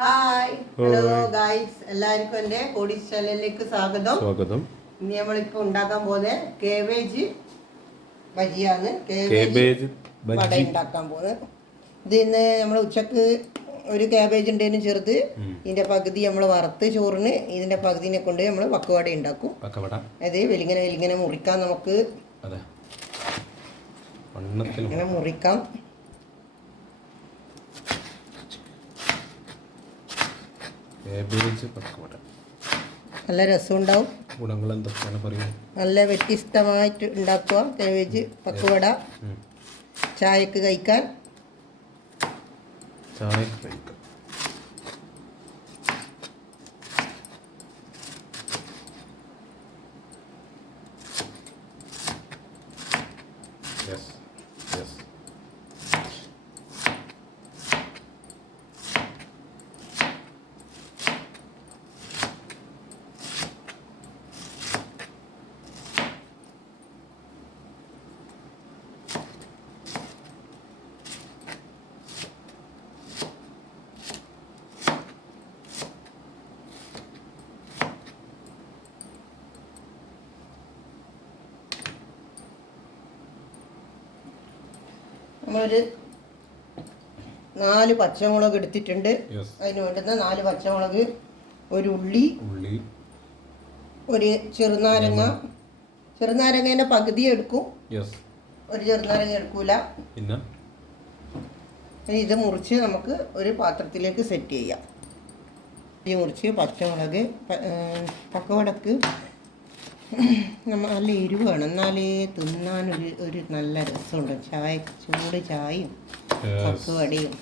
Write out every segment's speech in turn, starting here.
Hi hello guys എല്ലാവർക്കും എന്റെ കോടീസ് ചാനലിലേക്ക് സ്വാഗതം. സ്വാഗതം. ഇനി നമ്മളിപ്പോൾ ഉണ്ടാക്കാൻ പോകുന്നത് കേബേജ് ബജിയാണ്. കേബേജ് വട ഉണ്ടാക്കാൻ പോകുന്നത്. ഇതിന്ന് നമ്മൾ ഉച്ചയ്ക്ക് ഒരു കാബേജ് ഉണ്ടേനും ചെറുത്. ഇതിന്റെ പകുതി നമ്മൾ വറുത്ത് ചോറിന് ഇതിന്റെ പകുതിനെ കൊണ്ട് നമ്മൾ പക്കുവട ഉണ്ടാക്കും. അത് വെലിങ്ങനെ വെലിങ്ങനെ മുറിക്കാൻ നമുക്ക്. ഇങ്ങനെ മുറിക്കാം. കേബേജ് പക്കവട നല്ല രസമുണ്ടാവും. ഗുണങ്ങൾ എന്തൊക്കെയാണ് പറയുന്നത് നല്ല വ്യത്യസ്തമായിട്ട് ഉണ്ടാക്കുക. കാബേജ് പക്കുവട. ചായക്ക് കഴിക്കാൻ. ചായക്ക് കഴിക്കാം യെസ് യെസ് നമ്മളൊരു നാല് പച്ചമുളക് എടുത്തിട്ടുണ്ട്. അതിന് വേണ്ടുന്ന നാല് പച്ചമുളക് ഒരു ഉള്ളി ഉള്ളി. ഒരു ചെറുനാരങ്ങ. ചെറുനാരങ്ങേന്റെ പകുതി എടുക്കും. ഒരു ചെറുനാരങ്ങ എടുക്കൂല. പിന്നെ? ഇത് മുറിച്ച് നമുക്ക് ഒരു പാത്രത്തിലേക്ക് സെറ്റ് ചെയ്യാം. ഈ മുറിച്ച് പച്ചമുളക് പക്കവടക്ക് നമ്മ നല്ല എരിവ് വേണം. എന്നാലേ തിന്നാനൊരു ഒരു നല്ല രസമുണ്ട്. ചായ ചൂട് ചായയും പക്കുവടയും.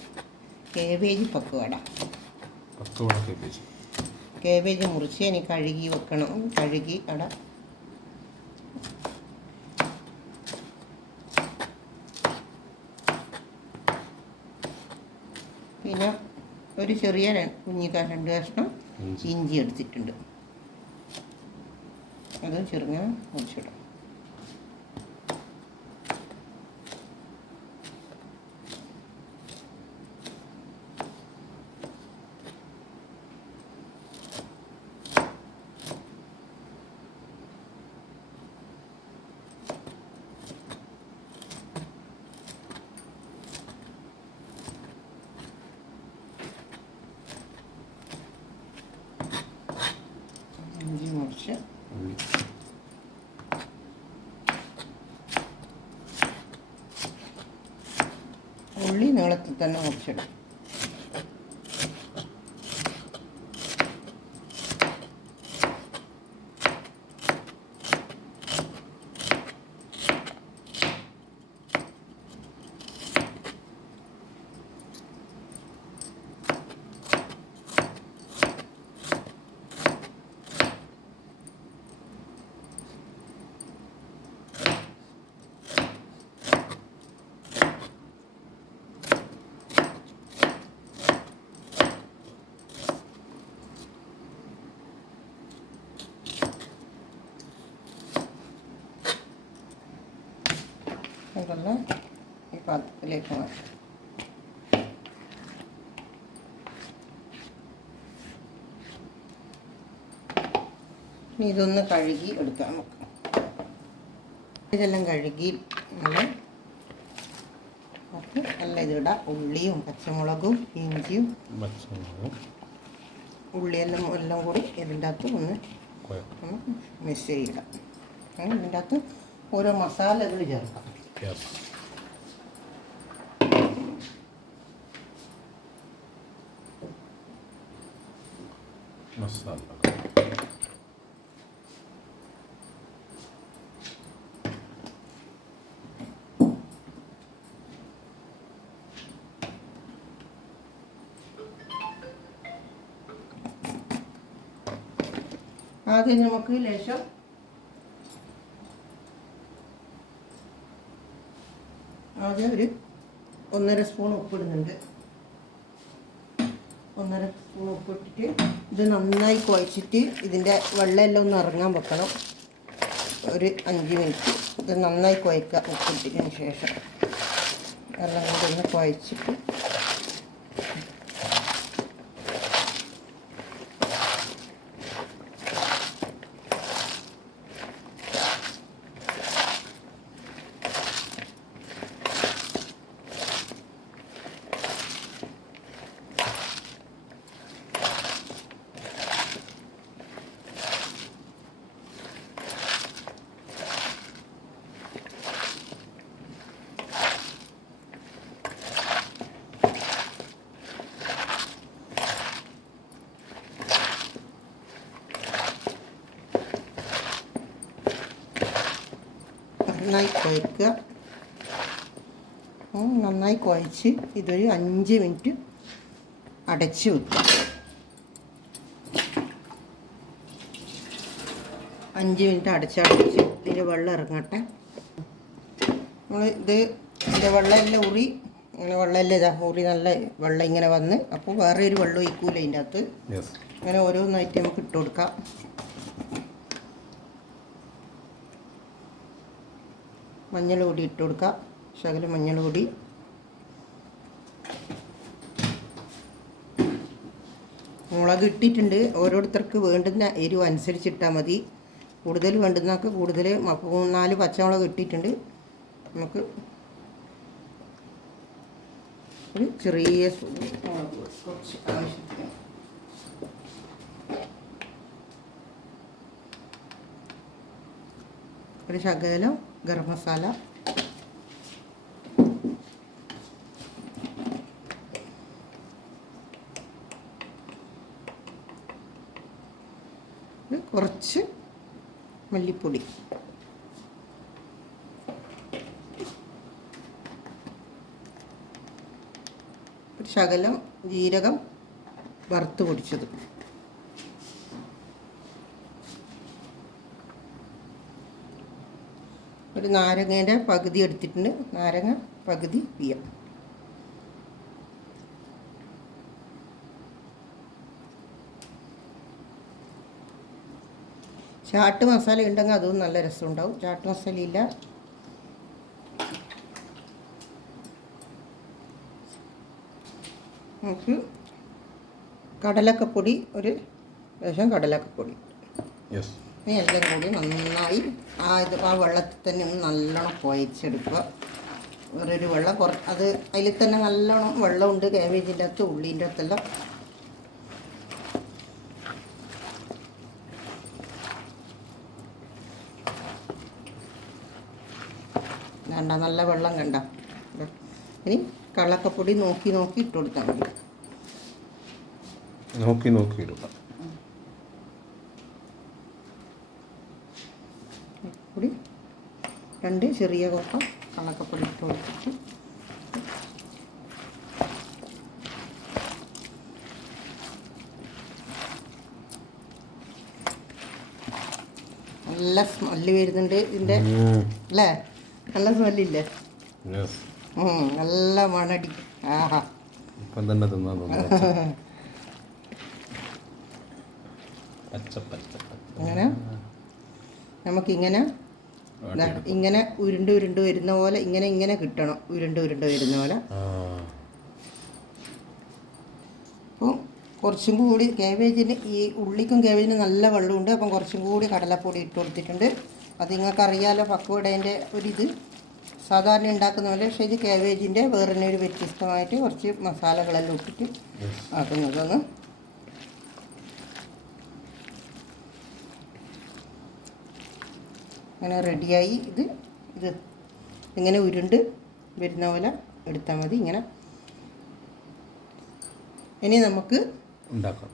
കേബേജ് പക്കുവട. കേബേജ് മുറിച്ച് ഇനി കഴുകി വെക്കണം. കഴുകി അട. പിന്നെ ഒരു ചെറിയ കുഞ്ഞിക്കാ രണ്ട് കഷ്ണം ഇഞ്ചി എടുത്തിട്ടുണ്ട്. അത് ചെറുങ്ങനെ മുറിച്ചിടാം ഇഞ്ചി മുറിച്ച് ഉള്ളി ഉള്ളി നീളത്തിൽ തന്നെ മുറിച്ചിടാം അതെല്ലാം ഈ പാത്രത്തിലേക്ക് മാറ്റാം. ഇനി ഇതൊന്ന് കഴുകി എടുക്കാം നമുക്ക്. ഇതെല്ലാം കഴുകി നമ്മൾ നമുക്ക് നല്ല ഇതിടാം. ഉള്ളിയും പച്ചമുളകും ഇഞ്ചിയും ഉള്ളിയെല്ലാം എല്ലാം കൂടി ഇതിന്റെ അകത്ത് ഒന്ന് നമുക്ക് മിക്സ് ചെയ്യിടാം ഇതിന്റെ അകത്ത് ഓരോ മസാലകൾ ചേർക്കാം. യെസ് മസാല ആദ്യം നമുക്ക് ലേശം ആദ്യം ഒരു ഒന്നര സ്പൂൺ ഉപ്പിടുന്നുണ്ട്. ഒന്നര സ്പൂൺ ഉപ്പിട്ടിട്ട് ഇത് നന്നായി കുഴച്ചിട്ട് ഇതിന്റെ വെള്ളമെല്ലാം ഒന്ന് ഇറങ്ങാൻ വെക്കണം. ഒരു അഞ്ച് മിനിറ്റ്. ഇത് നന്നായി കുഴക്കുക ഉപ്പിട്ടതിന് ശേഷം. എല്ലാം കൂടി ഒന്ന് കുഴച്ചിട്ട് നന്നായി കുഴക്കുക. നന്നായി കുഴച്ച് ഇതൊരു അഞ്ച് മിനിറ്റ് അടച്ച് വെക്കുക. അഞ്ച് മിനിറ്റ് അടച്ചടച്ച് ഇതിന്റെ വെള്ളം ഇറങ്ങട്ടെ. നമ്മൾ ഇത് ഇതിന്റെ വെള്ളം എല്ലാം ഉറി ഇങ്ങനെ വെള്ളം എല്ലാം ഇതാ ഉറി നല്ല വെള്ളം ഇങ്ങനെ വന്ന് അപ്പോൾ വേറെ ഒരു വെള്ളം ഒഴിക്കൂല അതിന്റെ അകത്ത്. അങ്ങനെ ഓരോന്നായിട്ട് നമുക്ക് ഇട്ട് കൊടുക്കാം. മഞ്ഞൾ പൊടി ഇട്ട് കൊടുക്കാം. ശകലം മഞ്ഞൾ പൊടി മുളക് ഇട്ടിട്ടുണ്ട്. ഓരോരുത്തർക്ക് വേണ്ടുന്ന എരിവ് അനുസരിച്ചിട്ടാൽ മതി. കൂടുതൽ വേണ്ടുന്നവർക്ക് കൂടുതൽ നാല് പച്ചമുളക് ഇട്ടിട്ടുണ്ട്. നമുക്ക് ഒരു ചെറിയ കുറച്ച് ആവശ്യത്തിന് ഒരു ശകലം ഗരം മസാല. കുറച്ച് മല്ലിപ്പൊടി. ശകലം ജീരകം വറുത്ത് പൊടിച്ചത്. ഒരു നാരങ്ങേന്റെ പകുതി എടുത്തിട്ടുണ്ട്. നാരങ്ങ പകുതി പിയം ചാട്ട് മസാല ഉണ്ടെങ്കിൽ അതും നല്ല രസമുണ്ടാവും. ചാട്ട് മസാല ഇല്ല. നമുക്ക് കടലക്കപ്പൊടി ഒരു ലേശം കടലക്കപ്പൊടി. യെസ് ഇനി എല്ലാം കൂടി നന്നായി. ആ ഇത് ആ വെള്ളത്തിൽ തന്നെ ഒന്ന് നല്ലോണം കുഴച്ചെടുക്കുക. വേറൊരു വെള്ളം കുറ അത് അതിൽ തന്നെ നല്ലോണം വെള്ളമുണ്ട് കാബേജിന്റെ അകത്ത് ഉള്ളീന്റെ അകത്തെല്ലാം. കണ്ട നല്ല വെള്ളം കണ്ട. ഇനി കള്ളക്കപ്പൊടി നോക്കി നോക്കി ഇട്ട് കൊടുത്താൽ മതി. നോക്കി നോക്കി ഇടുക. പൊടി രണ്ട് ചെറിയ കൊക്ക കള്ളക്കപ്പൊടി ഇട്ട് കൊടുത്തിട്ട് നല്ല സ്മെല്ല് വരുന്നുണ്ട് ഇതിന്റെ അല്ലേ? നല്ല സ്മെല്ലില്ലേ നല്ല മണടി. ആഹാ. ഇപ്പം തന്നെ തിന്നാൻ അങ്ങനെ നമുക്കിങ്ങനെ. ഇങ്ങനെ ഉരുണ്ട് ഉരുണ്ട് വരുന്ന പോലെ ഇങ്ങനെ ഇങ്ങനെ കിട്ടണം. ഉരുണ്ട് ഉരുണ്ട് വരുന്ന പോലെ. അപ്പോൾ കുറച്ചും കൂടി കാബേജിന് ഈ ഉള്ളിക്കും കാബേജിന് നല്ല വെള്ളമുണ്ട്. അപ്പം കുറച്ചും കൂടി കടലപ്പൊടി ഇട്ട് കൊടുത്തിട്ടുണ്ട്. അത് നിങ്ങൾക്ക് അറിയാലോ പക്വടേന്റെ ഒരിത്. സാധാരണ ഉണ്ടാക്കുന്ന പോലെ പക്ഷേ ഇത് കാബേജിന്റെ വേറെ തന്നെ ഒരു വ്യത്യസ്തമായിട്ട് കുറച്ച് മസാലകളെല്ലാം ഇട്ടിട്ട് യെസ് അങ്ങനെ റെഡിയായി ഇത് ഇത്. ഇങ്ങനെ ഉരുണ്ട് വരുന്ന പോലെ എടുത്താൽ മതി ഇങ്ങനെ. ഇനി നമുക്ക്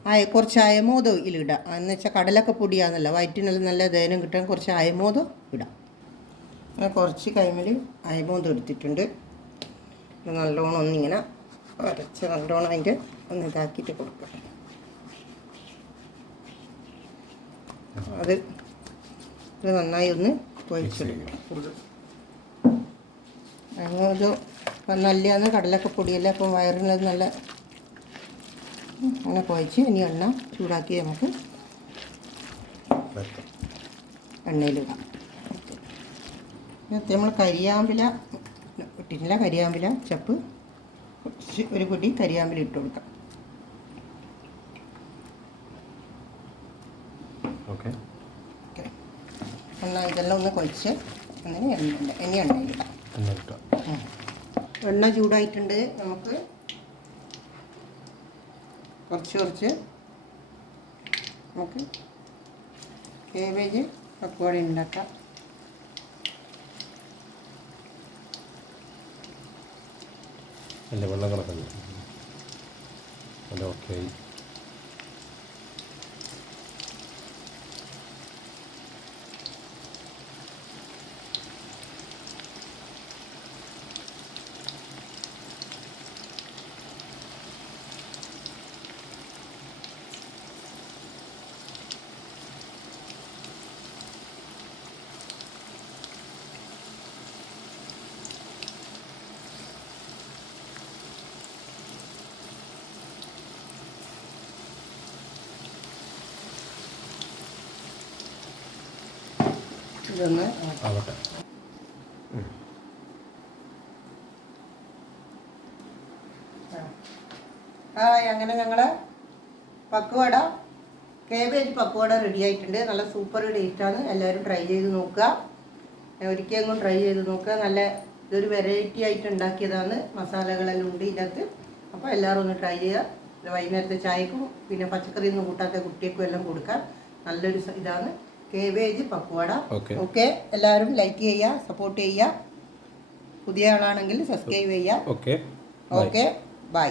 ആയ കുറച്ച് അയമോദം ഇതിലിടാം. എന്ന് വെച്ചാൽ കടലൊക്കെ പൊടിയാന്നല്ല വയറ്റിനെല്ലാം നല്ല ദയനം കിട്ടാൻ കുറച്ച് അയമോദം ഇടാം. അങ്ങനെ കുറച്ച് കൈമിൽ അയമോദം എടുത്തിട്ടുണ്ട്. നല്ലോണം ഒന്നിങ്ങനെ വരച്ച് നല്ലോണം അതിന്റെ ഒന്ന് ഇതാക്കിയിട്ട് കൊടുക്കാം അത് ഇത് നന്നായി ഒന്ന് കുഴച്ചെടുക്കും അങ്ങനെ ഇത് നല്ലതാണ് കടലൊക്കെ പൊടിയല്ല അപ്പം വയറിനത് നല്ല അങ്ങനെ കുഴച്ച് ഇനി എണ്ണ ചൂടാക്കി നമുക്ക് എണ്ണയിലിടാം. ഇന്നത്തെ നമ്മൾ കരിയാമ്പില ഇട്ടിട്ടില്ല കരിയാമ്പില ചപ്പ് കുറച്ച് ഒരു പൊടി കരിയാമ്പില ഇട്ട് കൊടുക്കാം ഓക്കെ ഓക്കെ എന്നാൽ ഇതെല്ലാം ഒന്ന് കുഴച്ച് അങ്ങനെ എണ്ണ ഇനി എണ്ണ ഉം. എണ്ണ ചൂടായിട്ടുണ്ട്. നമുക്ക് കുറച്ച് കുറച്ച് നമുക്ക് കേബേജ് പക്കോടി ഉണ്ടാക്കാം. അല്ല വെള്ളം കിടക്കുന്നു അല്ല ഓക്കെ ആയി ഇതൊന്ന്? ആവട്ടെ. ഹായ് അങ്ങനെ ഞങ്ങൾ പക്കുവട കേബേജ് പക്കുവട റെഡി ആയിട്ടുണ്ട്. നല്ല സൂപ്പർ ടേസ്റ്റാണ് എല്ലാവരും ട്രൈ ചെയ്ത് നോക്കുക. ഒരിക്കലും ട്രൈ ചെയ്ത് നോക്കുക. നല്ല ഇതൊരു വെറൈറ്റി ആയിട്ട് ഉണ്ടാക്കിയതാണ്. മസാലകളെല്ലാം ഉണ്ട് ഇതിനകത്ത്. അപ്പോൾ എല്ലാവരും ഒന്ന് ട്രൈ ചെയ്യുക. വൈകുന്നേരത്തെ ചായക്കും പിന്നെ പച്ചക്കറി ഒന്നും കൂട്ടാത്ത കുട്ടികൾക്കും എല്ലാം കൊടുക്കാം. നല്ലൊരു ഇതാണ്. Cabbage pakkuvada okay. ഓക്കെ. എല്ലാവരും ലൈക്ക് ചെയ്യുക സപ്പോർട്ട് ചെയ്യുക. പുതിയ ആളാണെങ്കിൽ സബ്സ്ക്രൈബ് ചെയ്യുക. ഓക്കെ. ഓക്കെ. ബൈ